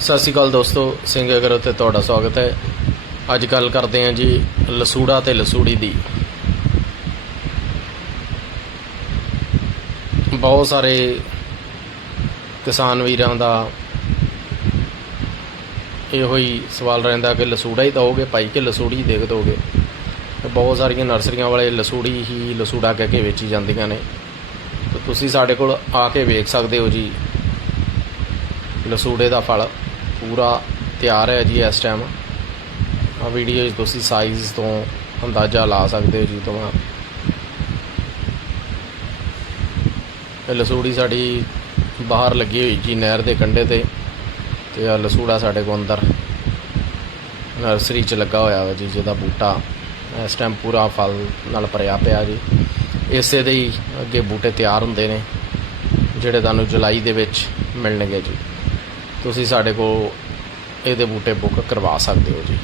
ਸਤਿ ਸ਼੍ਰੀ ਅਕਾਲ ਦੋਸਤੋ, ਸਿੰਘ ਅਗਰ ਤੇ ਤੁਹਾਡਾ ਸਵਾਗਤ ਹੈ। ਅੱਜ ਗੱਲ ਕਰਦੇ ਹਾਂ ਜੀ ਲਸੂੜਾ ਤੇ ਲਸੂੜੀ ਦੀ। ਬਹੁਤ ਸਾਰੇ ਕਿਸਾਨ ਵੀਰਾਂ ਦਾ ਇਹੋ ਹੀ ਸਵਾਲ ਰਹਿੰਦਾ ਕਿ ਲਸੂੜਾ ਹੀ ਦਓਗੇ ਭਾਈ ਕਿ ਲਸੂੜੀ ਦੇ ਦੋਗੇ? ਤੇ ਬਹੁਤ ਸਾਰੀਆਂ ਨਰਸਰੀਆਂ ਵਾਲੇ ਲਸੂੜੀ ਹੀ ਲਸੂੜਾ ਕਹਿ ਕੇ ਵੇਚੀ ਜਾਂਦੀਆਂ ਨੇ। ਤੇ ਤੁਸੀਂ ਸਾਡੇ ਕੋਲ ਆ ਕੇ ਵੇਖ ਸਕਦੇ ਹੋ ਜੀ ਲਸੂੜੇ ਦਾ ਫਲ। ਪੂਰਾ ਤਿਆਰ ਹੈ ਜੀ ਇਸ ਟਾਈਮ ਆ ਵੀਡੀਓ 'ਚ ਤੁਸੀਂ ਸਾਈਜ਼ ਤੋਂ ਅੰਦਾਜ਼ਾ ਲਾ ਸਕਦੇ ਹੋ ਜੀ ਤੁਮਾਂ ਇਹ ਲਸੂੜੀ ਸਾਡੀ ਬਾਹਰ ਲੱਗੀ ਹੋਈ ਜੀ ਨਹਿਰ ਦੇ ਕੰਢੇ ਤੇ ਤੇ ਆ ਲਸੂੜਾ ਸਾਡੇ ਕੋਲ ਅੰਦਰ ਨਰਸਰੀ 'ਚ ਲੱਗਾ ਹੋਇਆ ਵਾ ਜੀ, ਜਿਹਦਾ ਬੂਟਾ ਇਸ ਟਾਈਮ ਪੂਰਾ ਫਲ ਨਾਲ ਭਰਿਆ ਪਿਆ ਜੀ। ਇਸੇ ਦੇ ਹੀ ਅੱਗੇ ਬੂਟੇ ਤਿਆਰ ਹੁੰਦੇ ਨੇ, ਜਿਹੜੇ ਤੁਹਾਨੂੰ ਜੁਲਾਈ ਦੇ ਵਿੱਚ ਮਿਲਣਗੇ ਜੀ। ਤੁਸੀਂ ਸਾਡੇ ਕੋਲ ਇਹਦੇ ਬੂਟੇ ਬੁੱਕ ਕਰਵਾ ਸਕਦੇ ਹੋ ਜੀ।